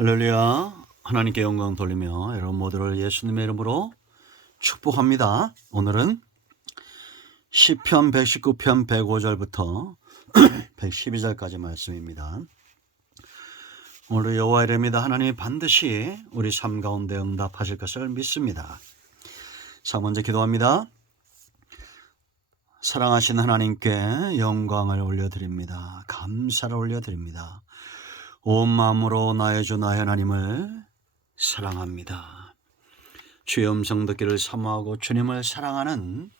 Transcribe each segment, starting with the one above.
할렐루야. 하나님께 영광 돌리며 여러분 모두를 예수님의 이름으로 축복합니다. 오늘은 시편 119편 105절부터 112절까지 말씀입니다. 오늘 여호와 이름이다. 하나님이 반드시 우리 삶 가운데 응답하실 것을 믿습니다. 자, 먼저 기도합니다. 사랑하신 하나님께 영광을 올려드립니다. 감사를 올려드립니다. 온 마음으로 나의 주 나의 하나님을 사랑합니다. 주의 음성 듣기를 사모하고 주님을 사랑하는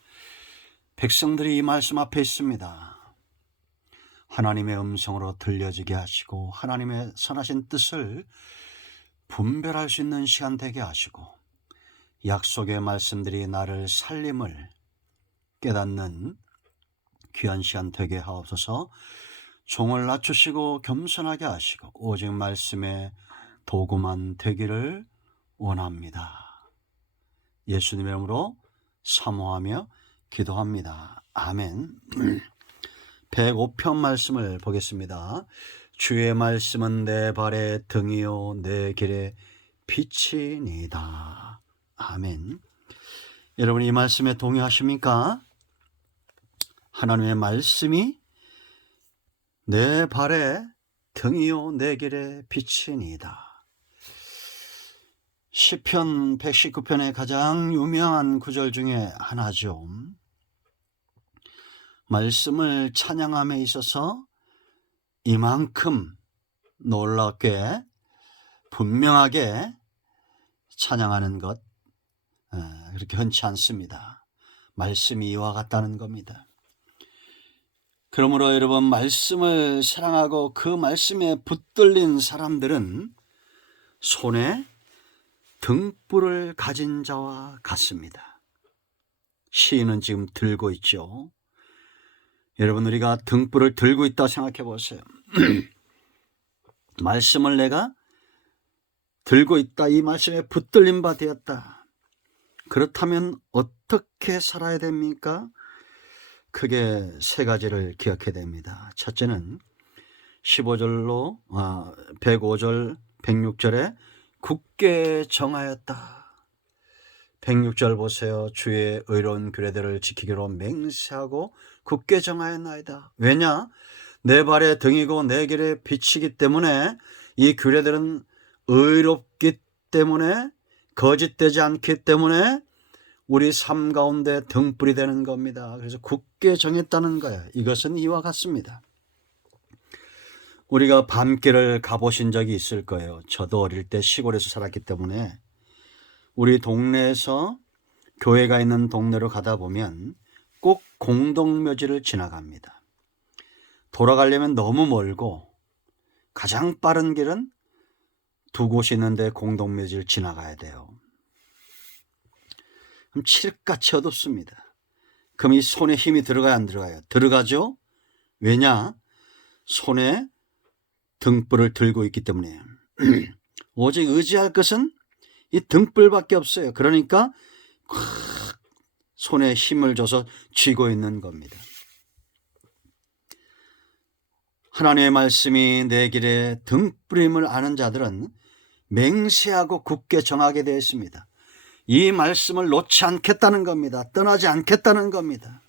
백성들이 이 말씀 앞에 있습니다. 하나님의 음성으로 들려지게 하시고 하나님의 선하신 뜻을 분별할 수 있는 시간 되게 하시고 약속의 말씀들이 나를 살림을 깨닫는 귀한 시간 되게 하옵소서. 종을 낮추시고 겸손하게 하시고 오직 말씀의 도구만 되기를 원합니다. 예수님의 이름으로 사모하며 기도합니다. 아멘. 105편 말씀을 보겠습니다. 주의 말씀은 내 발의 등이요 내 길의 빛이니이다. 아멘. 여러분 이 말씀에 동의하십니까? 하나님의 말씀이 내 발의 등이요 내 길의 빛이니이다. 시편 119편의 가장 유명한 구절 중에 하나죠. 말씀을 찬양함에 있어서 이만큼 놀랍게 분명하게 찬양하는 것 그렇게 흔치 않습니다. 말씀이 이와 같다는 겁니다. 그러므로 여러분 말씀을 사랑하고 그 말씀에 붙들린 사람들은 손에 등불을 가진 자와 같습니다. 시인은 지금 들고 있죠. 여러분 우리가 등불을 들고 있다 생각해 보세요. 말씀을 내가 들고 있다. 이 말씀에 붙들린 바 되었다. 그렇다면 어떻게 살아야 됩니까? 크게 세 가지를 기억해야 됩니다. 첫째는 15절로 105절 106절에 굳게 정하였다. 106절 보세요. 주의 의로운 규례들을 지키기로 맹세하고 굳게 정하였나이다. 왜냐? 내 발의 등이고 내 길의 빛이기 때문에 이 규례들은 의롭기 때문에 거짓되지 않기 때문에 우리 삶 가운데 등불이 되는 겁니다. 그래서 굳게 정했다는 거예요. 이것은 이와 같습니다. 우리가 밤길을 가보신 적이 있을 거예요. 저도 어릴 때 시골에서 살았기 때문에 우리 동네에서 교회가 있는 동네로 가다 보면 꼭 공동묘지를 지나갑니다. 돌아가려면 너무 멀고 가장 빠른 길은 두 곳이 있는데 공동묘지를 지나가야 돼요. 그럼 칠흑같이 어둡습니다. 그럼 이 손에 힘이 들어가야 안 들어가요? 들어가죠? 왜냐? 손에 등불을 들고 있기 때문에 오직 의지할 것은 이 등불밖에 없어요. 그러니까 손에 힘을 줘서 쥐고 있는 겁니다. 하나님의 말씀이 내 길에 등불임을 아는 자들은 맹세하고 굳게 정하게 되어 있습니다. 이 말씀을 놓지 않겠다는 겁니다. 떠나지 않겠다는 겁니다.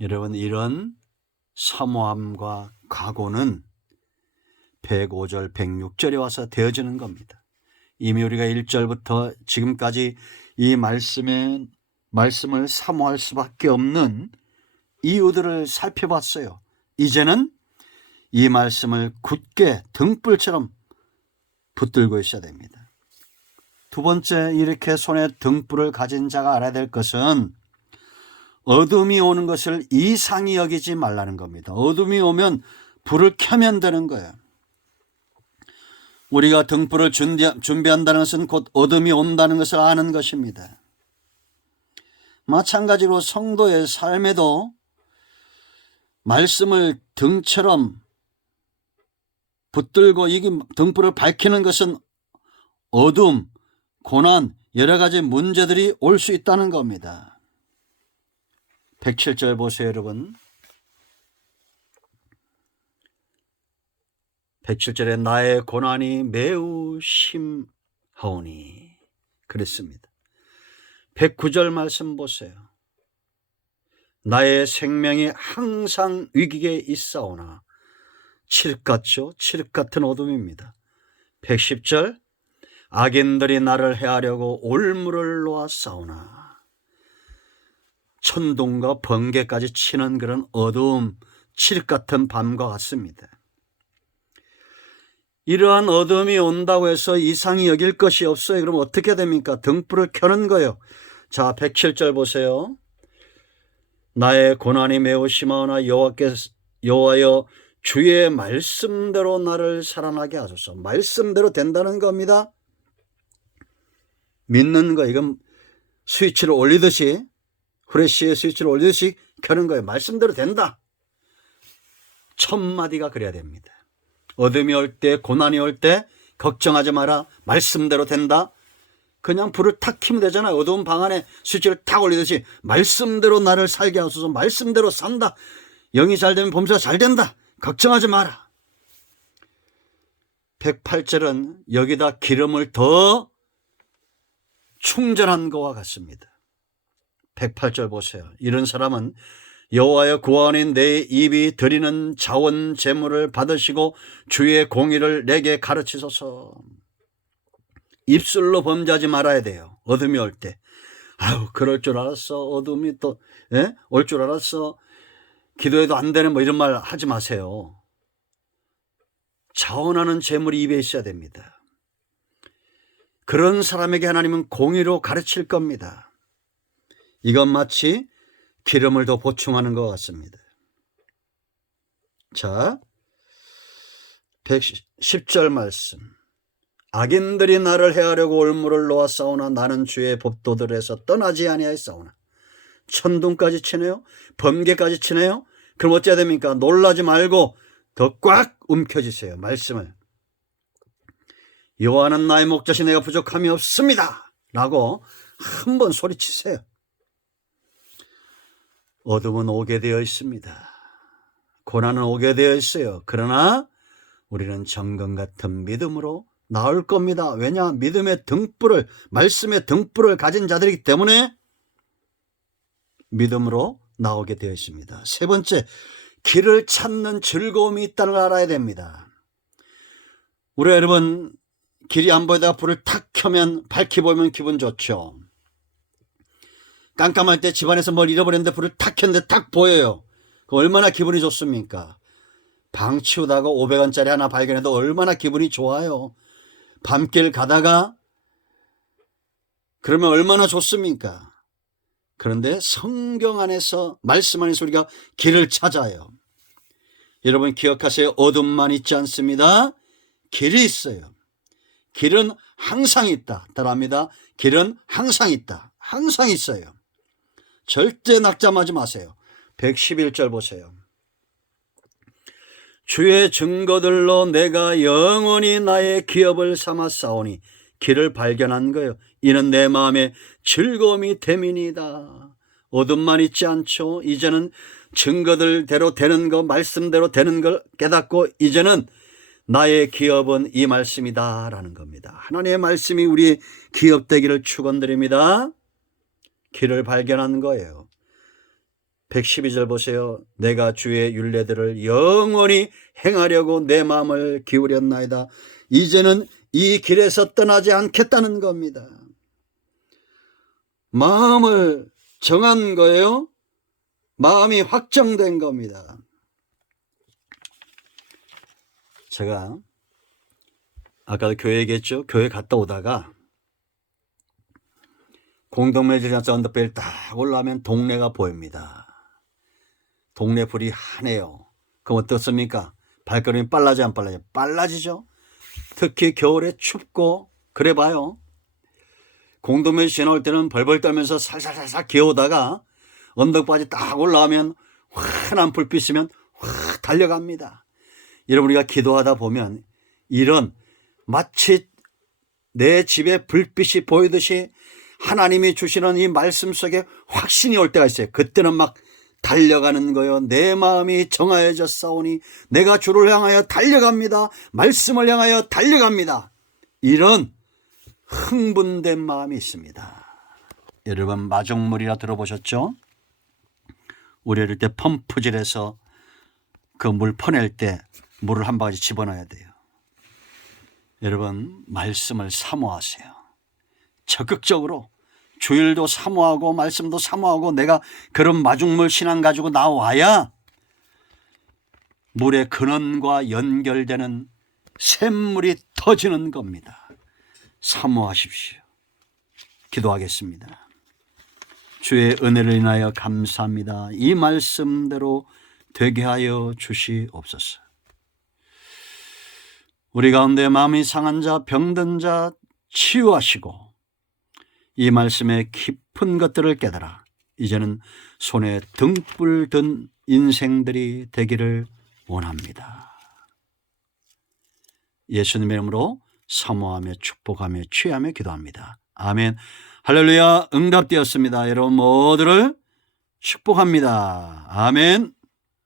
여러분 이런 사모함과 각오는 105절 106절에 와서 되어지는 겁니다. 이미 우리가 1절부터 지금까지 이 말씀을 사모할 수밖에 없는 이유들을 살펴봤어요. 이제는 이 말씀을 굳게 등불처럼 붙들고 있어야 됩니다. 두 번째, 이렇게 손에 등불을 가진 자가 알아야 될 것은 어둠이 오는 것을 이상히 여기지 말라는 겁니다. 어둠이 오면 불을 켜면 되는 거예요. 우리가 등불을 준비한다는 것은 곧 어둠이 온다는 것을 아는 것입니다. 마찬가지로 성도의 삶에도 말씀을 등처럼 붙들고 이 등불을 밝히는 것은 어둠, 고난, 여러 가지 문제들이 올 수 있다는 겁니다. 107절 보세요, 여러분. 107절에 나의 고난이 매우 심하오니 그랬습니다. 109절 말씀 보세요. 나의 생명이 항상 위기에 있사오나 칠흑 같죠? 칠흑 같은 어둠입니다. 110절 악인들이 나를 해하려고 올무를 놓았사오나 천둥과 번개까지 치는 그런 어두움, 칠흑 같은 밤과 같습니다. 이러한 어둠이 온다고 해서 이상히 여길 것이 없어요. 그럼 어떻게 됩니까? 등불을 켜는 거예요. 자, 107절 보세요. 나의 고난이 매우 심하오나 여호와여 주의 말씀대로 나를 살아나게 하소서. 말씀대로 된다는 겁니다. 믿는 거, 이건 스위치를 올리듯이, 후레쉬의 스위치를 올리듯이 켜는 거예요. 말씀대로 된다. 첫 마디가 그래야 됩니다. 어둠이 올 때, 고난이 올 때 걱정하지 마라. 말씀대로 된다. 그냥 불을 탁 켜면 되잖아요. 어두운 방 안에 스위치를 탁 올리듯이 말씀대로 나를 살게 하소서. 말씀대로 산다. 영이 잘 되면 범사가 잘 된다. 걱정하지 마라. 108절은 여기다 기름을 더 충전한 것과 같습니다. 108절 보세요. 이런 사람은 여호와의 구원인 내 입이 드리는 자원 제물을 받으시고 주의 공의를 내게 가르치소서. 입술로 범죄하지 말아야 돼요. 어둠이 올 때. 아유, 그럴 줄 알았어. 어둠이 또 올 줄 알았어. 기도해도 안 되는 뭐 이런 말 하지 마세요. 자원하는 제물이 입에 있어야 됩니다. 그런 사람에게 하나님은 공의로 가르칠 겁니다. 이건 마치 기름을 더 보충하는 것 같습니다. 자, 110절 말씀. 악인들이 나를 해하려고 올무를 놓았사오나 나는 주의 법도들에서 떠나지 아니하였사오나. 천둥까지 치네요. 번개까지 치네요. 그럼 어찌해야 됩니까? 놀라지 말고 더 꽉 움켜쥐세요. 말씀을. 여호와는 나의 목자시 내가 부족함이 없습니다 라고 한번 소리치세요. 어둠은 오게 되어 있습니다. 고난은 오게 되어 있어요. 그러나 우리는 정금 같은 믿음으로 나올 겁니다. 왜냐? 믿음의 등불을, 말씀의 등불을 가진 자들이기 때문에 믿음으로 나오게 되어 있습니다. 세 번째, 길을 찾는 즐거움이 있다는 걸 알아야 됩니다. 우리 여러분, 길이 안 보이다가 불을 탁 켜면 밝히 보이면 기분 좋죠. 깜깜할 때 집안에서 뭘 잃어버렸는데 불을 탁 켰는데 딱 보여요. 얼마나 기분이 좋습니까? 방 치우다가 500원짜리 하나 발견해도 얼마나 기분이 좋아요. 밤길 가다가 그러면 얼마나 좋습니까? 그런데 성경 안에서, 말씀 안에서 우리가 길을 찾아요. 여러분 기억하세요. 어둠만 있지 않습니다. 길이 있어요. 길은 항상 있다. 따라합니다. 길은 항상 있다. 항상 있어요. 절대 낙담하지 마세요. 111절 보세요. 주의 증거들로 내가 영원히 나의 기업을 삼았사오니. 길을 발견한 거예요. 이는 내 마음에 즐거움이 됨이니이다. 어둠만 있지 않죠. 이제는 증거들대로 되는 거, 말씀대로 되는 걸 깨닫고 이제는 나의 기업은 이 말씀이다 라는 겁니다. 하나님의 말씀이 우리 기업 되기를 축원드립니다. 길을 발견한 거예요. 112절 보세요. 내가 주의 율례들을 영원히 행하려고 내 마음을 기울였나이다. 이제는 이 길에서 떠나지 않겠다는 겁니다. 마음을 정한 거예요. 마음이 확정된 겁니다. 제가 아까도 교회 얘기했죠. 교회 갔다 오다가 공동묘지에서 언덕배를 딱 올라오면 동네가 보입니다. 동네 불이 환해요. 그럼 어떻습니까? 발걸음이 빨라져 안 빨라져? 빨라지죠. 특히 겨울에 춥고 그래 봐요. 공동묘지 지나올 때는 벌벌 떨면서 살살살살 기어오다가 언덕바지 딱 올라오면 환한 불빛이면 확 달려갑니다. 여러분 우리가 기도하다 보면 이런 마치 내 집에 불빛이 보이듯이 하나님이 주시는 이 말씀 속에 확신이 올 때가 있어요. 그때는 막 달려가는 거요. 내 마음이 정하여져 싸우니 내가 주를 향하여 달려갑니다. 말씀을 향하여 달려갑니다. 이런 흥분된 마음이 있습니다. 여러분, 마중물이라 들어보셨죠? 우리 어릴 때 펌프질해서 그 물 퍼낼 때 물을 한 바가지 집어넣어야 돼요. 여러분, 말씀을 사모하세요. 적극적으로 주일도 사모하고 말씀도 사모하고 내가 그런 마중물 신앙 가지고 나와야 물의 근원과 연결되는 샘물이 터지는 겁니다. 사모하십시오. 기도하겠습니다. 주의 은혜를 인하여 감사합니다. 이 말씀대로 되게 하여 주시옵소서. 우리 가운데 마음이 상한 자, 병든 자 치유하시고 이 말씀의 깊은 것들을 깨달아 이제는 손에 등불 든 인생들이 되기를 원합니다. 예수님의 이름으로 사모하며 축복하며 취하며 기도합니다. 아멘. 할렐루야. 응답되었습니다. 여러분 모두를 축복합니다. 아멘.